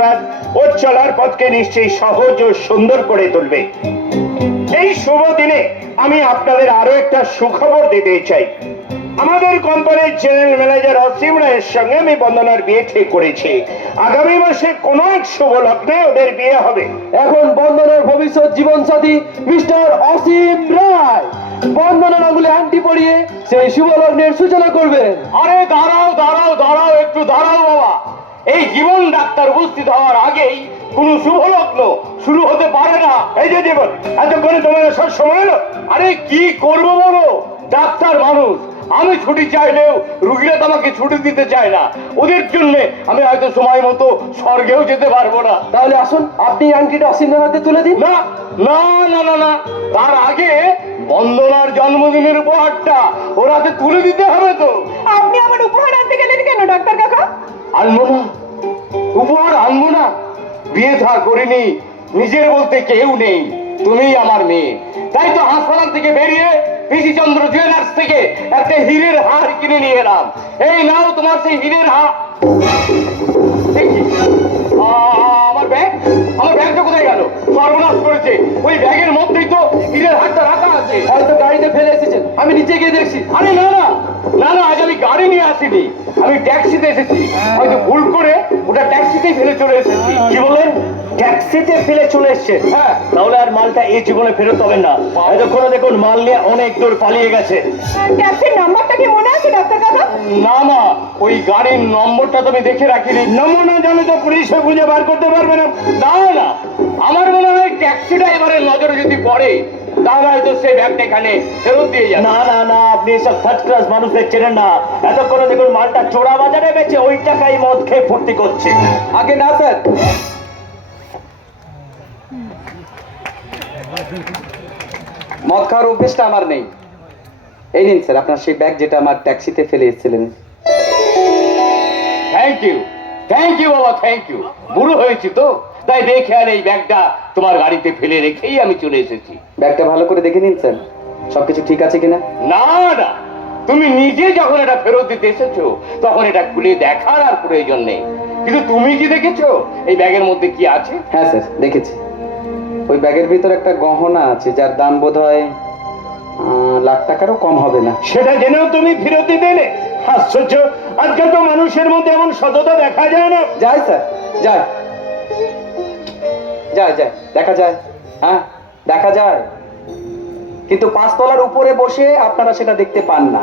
আশীর্বাদ ওর চলার পথকে নিশ্চয়ই সহজ ও সুন্দর করে তুলবে। এই শুভ দিনে আমি আপনাদের আরও একটা সুখবর দিতে চাই। আমাদের কোম্পানির জেনারেল ম্যানেজার অসীম রায়ের সঙ্গে আমি বন্দনার বিয়ে ঠিক করেছি। আগামী মাসে কোনো এক শুভ লগ্নে ওদের বিয়ে হবে। এখন বন্দনার ভবিষ্যৎ জীবন সাথী মিস্টার অসীম রায়। বন্দনার আঙুলে আংটি পরিয়ে সেই শুভ লগ্নের সূচনা করবেন। আরে দাঁড়াও দাঁড়াও দাঁড়াও একটু দাঁড়াও বাবা। এই জীবন ডাক্তার উপস্থিত হওয়ার আগেই কোনো শুভ লগ্ন শুরু হতে পারে না। এই যে জীবন এতক্ষণে তোমার সব সময় এলো? আরে কি করব বলো? ডাক্তার মানুষ আমি ছুটি চাইলেও রুগীরা তো আমাকে ছুটি দিতে চায় না। ওদের জন্য আমি হয়তো সময় মতো স্বর্গেও যেতে পারব না। তাহলে আসুন আপনি আংটিটা অসীমের হাতে তুলে দিন। না না না না না। তার আগে বন্দনার জন্মদিনের উপহারটা ওর হাতে তুলে দিতে হবে তো। আপনি আমার উপহার আনতে গেলেন কেন ডাক্তার কাকা? আনব না। উপহার আনব না বিয়ে থা করিনি। নিজের বলতে কেউ নেই। তুমি আমার মেয়ে। তাই তো হাসপাতাল থেকে বেরিয়ে পিসি চন্দ্র জুয়েলার্স থেকে একটা হীরের হার কিনে নিয়ে এলাম। এই নাও তোমার সেই হীরের হার। দেখি আমার ব্যাগ? আমার ব্যাগটা কোথায় গেল? সর্বনাশ করেছে। ওই ব্যাগের মধ্যেই তো হীরের হারটা রাখা আছে। হয়তো গাড়িতে ফেলে এসেছেন। আমি নিচে গিয়ে দেখছি। আরে না না। না না আজ আমি গাড়ি নিয়ে আসিনি। আমি ট্যাক্সিতে এসেছি। হয়তো ভুল করে ওটা ট্যাক্সিতেই ফেলে চলে এসেছি। কি বলেন ট্যাক্সিতে ফেলে চলে এসছে। হ্যাঁ। তাহলে আর মালটা এই জীবনে ফেরত হবে না। এতক্ষণে দেখুন মাল নিয়ে অনেক দূর পালিয়ে গেছে। ট্যাক্সির নাম্বারটা কি মনে আছে ডাক্তার কাকা? না না ওই গাড়ির নম্বরটা তো আমি দেখে রাখিনি। নমুনা জানে তো পুলিশে খুঁজে বার করতে পারবে না। না না আমার মনে হয় ট্যাক্সিটা এবারে নজরে যদি পড়ে তাহলে হয়তো সেই ব্যাগটা এখানে ফেরত দিয়ে যাবে। না না না আপনি সব থার্ড ক্লাস মানুষদের চেনেন না। এতক্ষণে দেখুন মালটা চোরা বাজারে বেচে ওই টাকাই মদ খেয়ে ফুর্তি করছে। আগে না স্যার। মদ খাওয়ার অভ্যেসটা আমার নেই। এই নিন স্যার আপনার সেই ব্যাগ যেটা আমার ট্যাক্সিতে ফেলে এসেছিলেন। থ্যাংক ইউ থ্যাংক ইউ বাবা থ্যাংক ইউ বুড়ো হয়েছি তো। তাই দেখে আর এই ব্যাগটা তোমার গাড়িতে ফেলে রেখেই আমি চলে এসেছি। ব্যাগটা ভালো করে দেখে নিন স্যার। সবকিছু ঠিক আছে কিনা? না না। তুমি নিজে যখন এটা ফেরত দিতে এসেছ তখন এটা খুলে দেখার আর প্রয়োজন নেই। কিন্তু তুমি কি দেখেছ? এই ব্যাগের মধ্যে কি আছে? হ্যাঁ স্যার দেখেছি। ওই ব্যাগের ভিতর একটা গহনা আছে যার দাম বোধ হয় লাখ টাকারও কম হবে না। সেটা জেনেও তুমি ফেরত দিতে এলে? আশ্চর্য! আজকাল তো মানুষের মধ্যে এমন সততা দেখা যায় না। যায় স্যার যায় যায় যায়। দেখা যায়। হ্যাঁ? দেখা যায়। কিন্তু পাঁচতলার উপরে বসে আপনারা সেটা দেখতে পান না।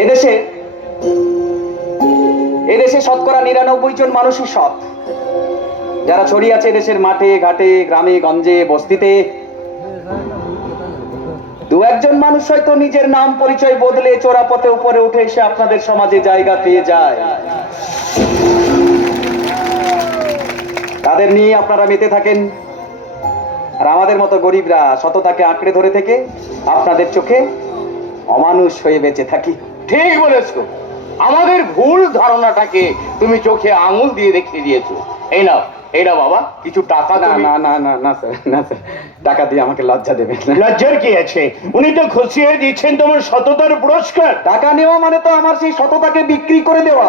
এদেশে এদেশে শতকরা নিরানব্বই জন মানুষই সৎ। যারা ছড়িয়ে আছে দেশের মাঠে, ঘাটে, গ্রামে, গঞ্জে, বস্তিতে। দু একজন মানুষ হয়তো নিজের নাম, পরিচয় বদলে চোরাপথে উপরে উঠে এসে আপনাদের সমাজে জায়গা পেয়ে যায়। তাদের নিয়ে আপনারা মেতে থাকেন। আর আমাদের মতো গরিবরা সততাকে আঁকড়ে ধরে থেকে আপনাদের চোখে অমানুষ হয়ে বেঁচে থাকি। ঠিক বলেছ। আমাদের ভুল ধারণাটাকে তুমি চোখে আঙুল দিয়ে দেখিয়ে দিয়েছ। এই নাও এই নাও বাবা কিছু টাকা না না না না না স্যার না স্যার। টাকা দিয়ে আমাকে লজ্জা দেবেন না। লজ্জার কি আছে? উনি তো খুশি হয়ে দিচ্ছেন তোমার সততার পুরস্কার। টাকা নেওয়া মানে তো আমার সেই সততাকে বিক্রি করে দেওয়া।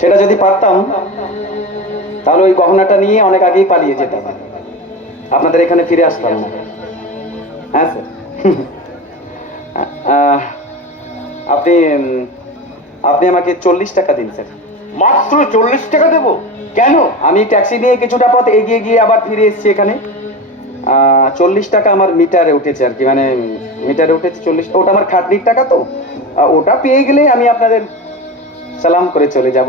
সেটা যদি পারতাম তাহলে ওই গহনাটা নিয়ে অনেক আগেই পালিয়ে যেতাম। আপনাদের এখানে ফিরে আসতাম না। হ্যাঁ স্যার? আপনি আপনি আমাকে চল্লিশ টাকা দিন স্যার। মাত্র চল্লিশ টাকা দেবো? কেন? আমি ট্যাক্সি নিয়ে কিছুটা পথ এগিয়ে গিয়ে আবার ফিরে এসেছি এখানে। চল্লিশ টাকা আমার মিটারে উঠেছে আর কি মানে মিটারে উঠেছে চল্লিশ। ওটা আমার খাটনির টাকা তো। ওটা পেয়ে গেলে আমি আপনাদের সালাম করে চলে যাব।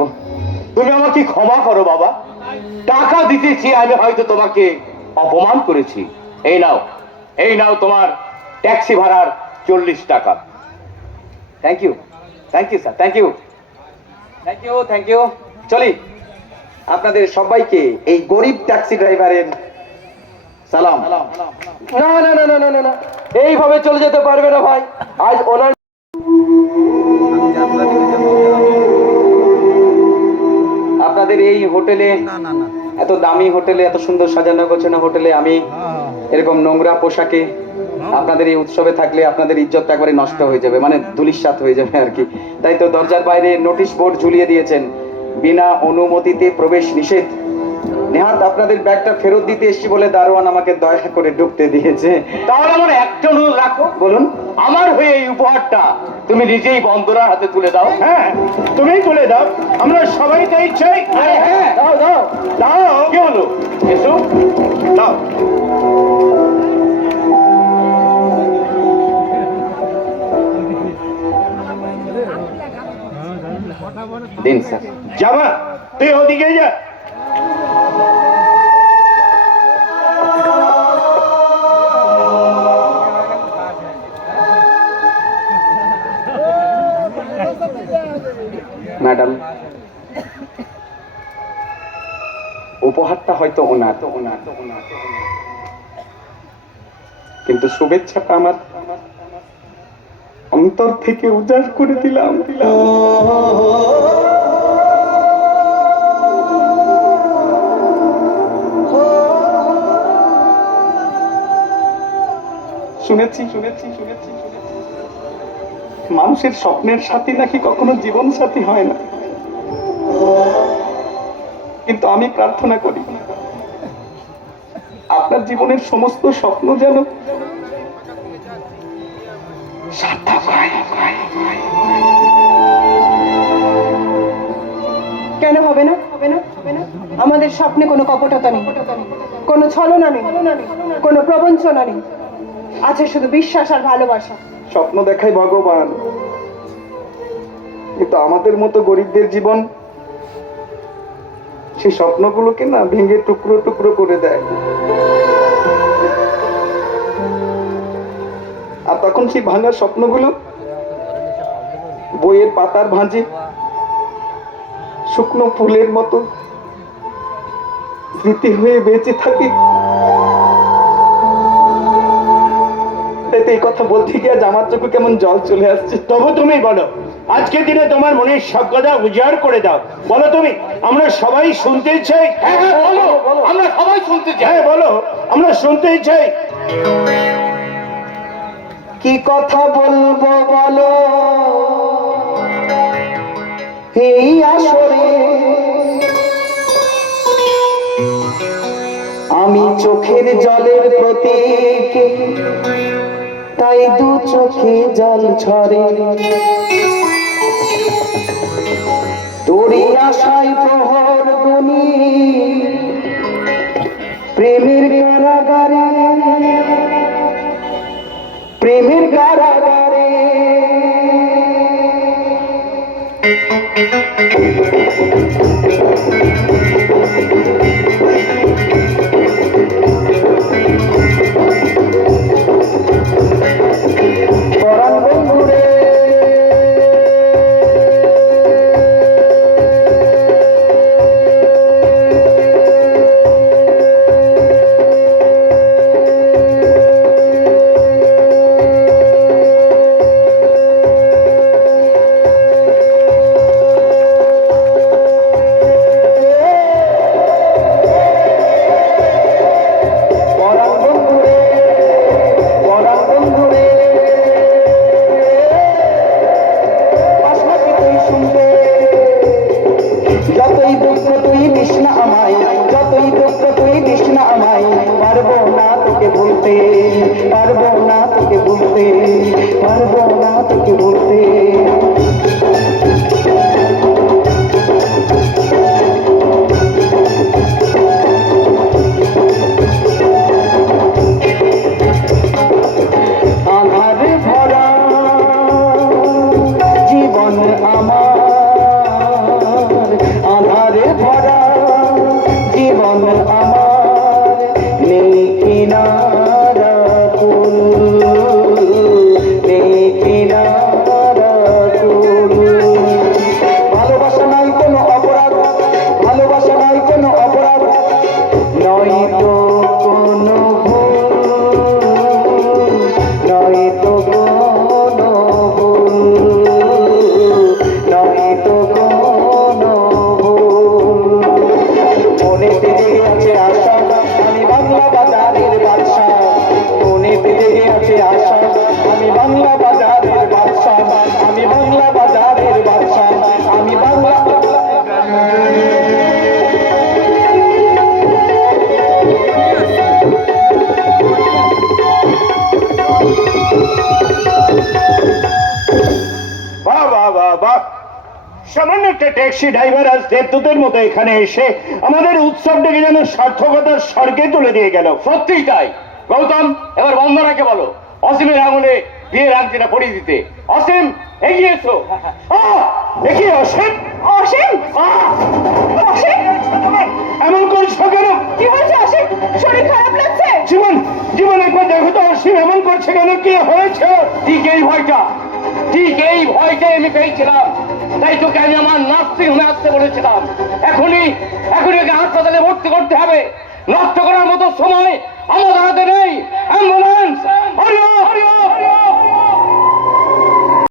তুমি আমাকে ক্ষমা করো বাবা। টাকা দিতেছি আমি হয়তো তোমাকে অপমান করেছি। এই নাও এই নাও তোমার ট্যাক্সি ভাড়ার চল্লিশ টাকা। Thank you thank you sir thank you thank you thank you চলি আপনাদের সবাইকে এই গরিব ট্যাক্সি ড্রাইভারের সালাম। না না না না না না এইভাবে চলে যেতে পারবে না ভাই। আজ ওনার এই হোটেলে এত দামি হোটেলে এত সুন্দর সাজানো গোছানো হোটেলে আমি এরকম নোংরা পোশাকে আপনাদের এই উৎসবে থাকলে আপনাদের ইজ্জত একবারে নষ্ট হয়ে যাবে মানে ধুলিস্বাত হয়ে যাবে আর কি। তাই তো দরজার বাইরে নোটিশ বোর্ড ঝুলিয়ে দিয়েছেন। বিনা অনুমতিতে প্রবেশ নিষেধ। নেহাত আপনাদের ব্যাগটা ফেরত দিতে এসেছি বলে দারোয়ান আমাকে দয়া করে ঢুকতে দিয়েছে। তাহলে আমার একটা অনুরোধ রাখো। বলুন। আমার হয়ে এই উপহারটা তুমি নিজেই বন্দরার হাতে তুলে দাও। হ্যাঁ তুমি তুলে দাও। আমরা সবাই তাই চাই। আরে হ্যাঁ। দাও দাও দাও। কি হলো? এসো। দাও। দিন স্যার। যাবা তুই ওদিকে যা। ম্যাডাম। উপহারটা হয়তো ওনার। তো ওনার তো ওনার কিন্তু শুভেচ্ছাটা আমার অন্তর থেকে উজাড় করে দিলাম দিলাম। শুনেছি শুনেছি শুনেছি শুনেছি। মানুষের স্বপ্নের সাথী নাকি কখনো জীবন সাথী হয় না। কিন্তু আমি প্রার্থনা করি আপনার জীবনের সমস্ত স্বপ্ন যেন কেন হবে না হবে না? হবে না আমাদের স্বপ্নে কোনো কপটতা নেই কোনো ছলনা নেই কোনো প্রবঞ্চনা নেই। আছে শুধু বিশ্বাস আর ভালোবাসা। স্বপ্ন দেখাই ভগবান। কিন্তু আমাদের মতো গরিবদের জীবন সেই স্বপ্নগুলোকে না ভেঙে টুকরো টুকরো করে দেয়। আর তখন সেই ভাঙার স্বপ্নগুলো বইয়ের পাতার ভাঁজে, শুকনো ফুলের মতো স্মৃতি হয়ে বেঁচে থাকে। এই কথা বলতে গিয়ে আজ আমার চোখে কেমন জল চলে আসছে। তবু তুমি বলো আজকে দিনে তোমার মনের সব কথা উজাড় করে দাও। বলো তুমি আমরা সবাই শুনতে চাই। হ্যাঁ হ্যাঁ বলো আমরা সবাই শুনতে চাই। হ্যাঁ বলো আমরা শুনতেই চাই। কি কথা বলব বলো? এই আসরে আমি চোখের জলের প্রতীক তাই দু চোখে জল ঝরে তোরই আশায় প্রহর তুমি প্রেমের কারাগারে প্রেমের কারাগারে। পরাণ পেতে পারবো ট্যাক্সি ড্রাইভার আজ দেবদূতের মতো এখানে এসে আমাদের উৎসবটাকে যেন সার্থকতার স্বর্গে তুলে দিয়ে গেল। সত্যিই তাই। গৌতম এবার বন্দনাকে বলো। অসীমের আঙুলে বিয়ের আংটিটা পরিয়ে দিতে। অসীম এগিয়ে এসো। দেখি অসীম। অসীম? অসীম? এমন করছ কেন? কি হয়েছে অসীম? শরীর খারাপ লাগছে? জীবন জীবন একবার দেখো তো অসীম এমন করছে কেন? কি হয়েছে? ঠিক এই ভয়টা ঠিক এই ভয়টাই আমি পেয়েছিলাম। তাই তোকে আমি আমার নার্সিং হোমে আসতে বলেছিলাম। এখনই এখনই ওকে হাসপাতালে ভর্তি করতে হবে। নষ্ট করার মতো সময় আমাদের হাতে নেই। অ্যাম্বুলেন্স হরিয়া হরিয়া